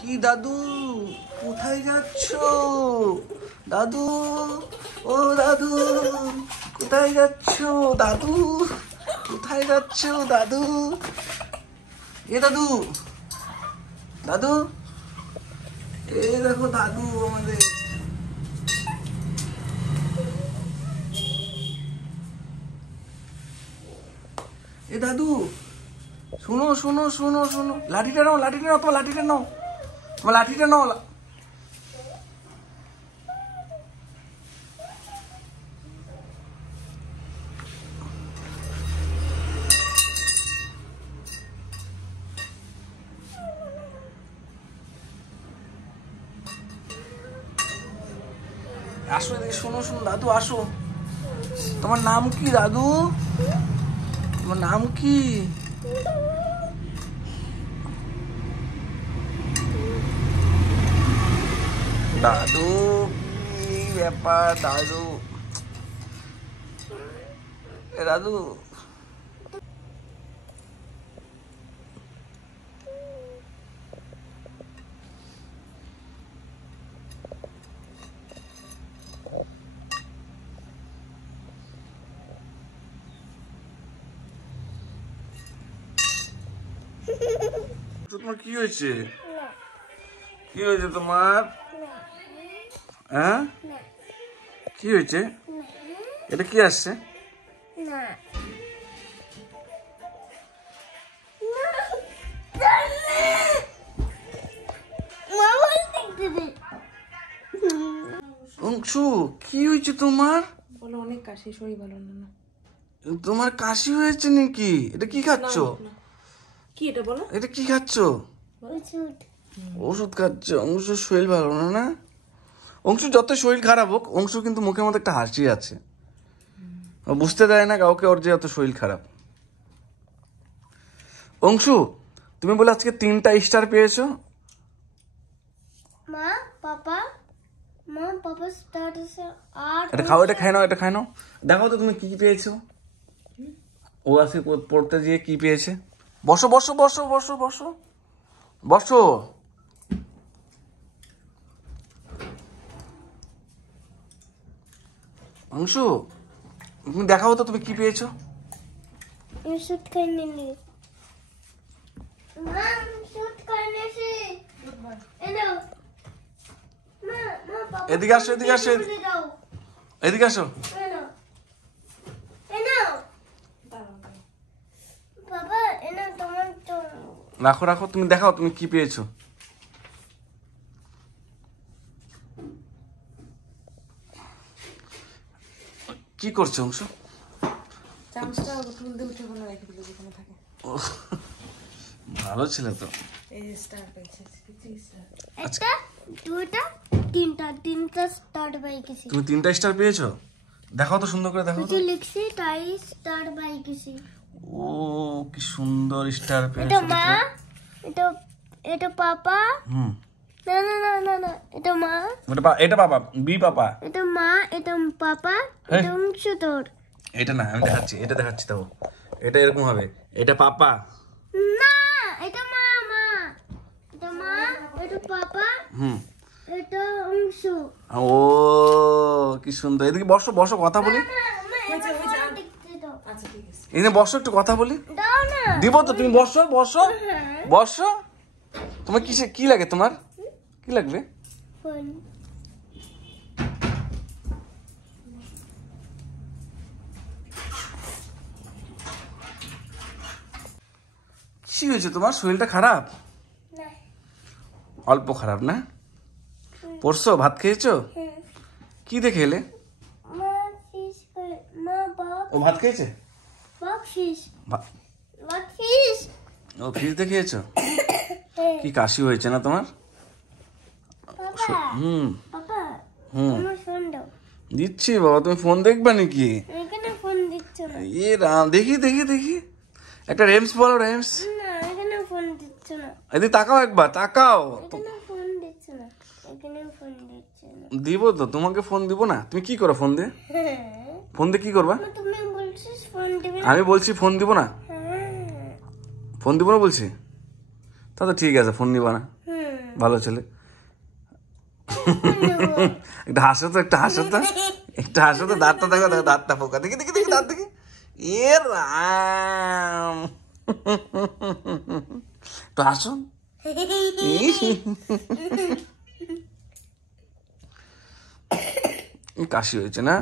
কি দাদু, কোথায় যাচ্ছ? দাদু, ও দাদু, কোথায় যাচ্ছ? দাদু, কোথায় যাচ্ছ? দাদু, এ দাদু, দাদু, এ দেখো দাদু আমাদের। এ দাদু, শোনো শোনো শোনো শোনো, লাঠিটা নাও, লাঠিটা নাও, তোমার লাঠিটা নাও, তোমার লাঠিটা নাও। আসো এদিকে, শোনো শোনো দাদু, আসো। তোমার নাম কি দাদু? তোমার নাম কি? দাদু, কি ব্যাপার দাদু? এ দাদু, তোমার কি হয়েছে? কি হয়েছে তোমার? হ্যাঁ, কি হয়েছে? এটা কি আসছে? অংশু, কি হয়েছে তোমার? বলো, অনেক কাশি, শরীর ভালো না। তোমার কাশি হয়েছে নাকি? এটা কি খাচ্ছ? কি এটা বলো? এটা কি খাচ্ছ? ওষুধ খাচ্ছ? অংশুর শরীর ভালো না না? অংশু যত শরীর খারাপ হোক, অংশু কিন্তু মুখের মধ্যে একটা হাসি আছে। ও বুঝতে দেয় না কাউকে ওর যে এত শরীর খারাপ। অংশু, তুমি বলে আজকে 3টা স্টার পেয়েছো? মা পাপা স্টার্ট আছে। আর এটা খাও, এটা খাই নাও, এটা খাই নাও। দেখো তো তুমি কি কি পেয়েছো। ও আজকে পড়তে গিয়ে কি পেয়েছে। বসো বসো বসো বসো বসো বসো। অংশু, তুমি দেখাও তো তুমি কি পেয়েছো। ওষুধ খাইনি নি মা, ওষুধ খাইনি সে এনো। মা পাপা এদিকে আসো, এদিকে আসো, এদিকে আসো। এনো এনো বাবা, এনো তোমার তো। রাখো রাখো, তুমি দেখাও তুমি কি পেয়েছো। কি করছো অংশু? চামচটা তুলতে উঠে কোনো রেখে দিলে যেখানে থাকে। ভালো ছিল তো। এই স্টার পেয়েছে, স্টার। একটা দুটো তিনটা স্টার্ট বাই গেছি। তুমি 3টা স্টার পেয়েছো? দেখাও তো সুন্দর করে, দেখাও তো। কিছু লিখছি তাই স্টার্ট বাই গেছি। ও কি সুন্দর স্টার এটা পেয়েছো। মা, এটা পাপা। হুম, না না না না না, এটা মা, এটা পাপা, বি পাপা। এটা মা, এটা পাপা, হ্যাঁ। এটা অংশ তোর। এটা না, আমি দেখাচ্ছি, এটা দেখাচ্ছি তাও। এটা এরকম হবে, এটা পাপা। না, এটা মা, এটা মা, এটা পাপা, হুম, এটা অংশ। ও কি সুন্দর। এদিকে বসো বসো, কথা বলি। হয়েছে। আচ্ছা ঠিক আছে। এখানে বসো, একটু কথা বলি। দাও না। দিব তো, তুমি বসো বসো বসো। তোমার কি লাগে তোমার? কি লাগবে? ফোন। কি হয়েছে তোমার? শরীরটা খারাপ? না। অল্প খারাপ না? পড়ছো? ভাত খেয়েছো? কি দেখে এলে? মা ফিশ করে, মা ও ভাত খেয়েছে? ফিশ, ভা- ফিশ। ও ফিস দেখে খেয়েছো? কি কাশি হয়েছে না তোমার? পাপা, হুম পাপা, হুম, আমার ফোন দাও। দিচ্ছি বাবা। তুমি ফোন দেখবা নাকি? এখানে ফোন দিচ্ছ না। এ রাম, দেখি দেখি দেখি। একটা রেমস বলো, রেমস। না, এখানে ফোন দিচ্ছ না। এদিকে তাকাও একবার, তাকাও। এখানে ফোন দিচ্ছ না, এখানে ফোন দিচ্ছ না। দিব তো, তোমাকে ফোন দিব না? তুমি কি করো ফোন দিয়ে? হ্যাঁ, ফোন দিয়ে কি করবা? তুমি বলছিস ফোন দিবি না। আমি বলছি ফোন দিব না, হ্যাঁ। ফোন দিব না বলছি। তা তো ঠিক আছে, ফোন নিবা না। ভালো ছেলে। একটা হাসো তো, একটা হাসো তো, একটা হাসো তো, দাঁতটা দেখো, দেখো দাঁতটা পোকা, দেখি দেখি দেখি দাঁত দেখি। এ রাম, একটু হাসুন। কাশি হয়েছে না?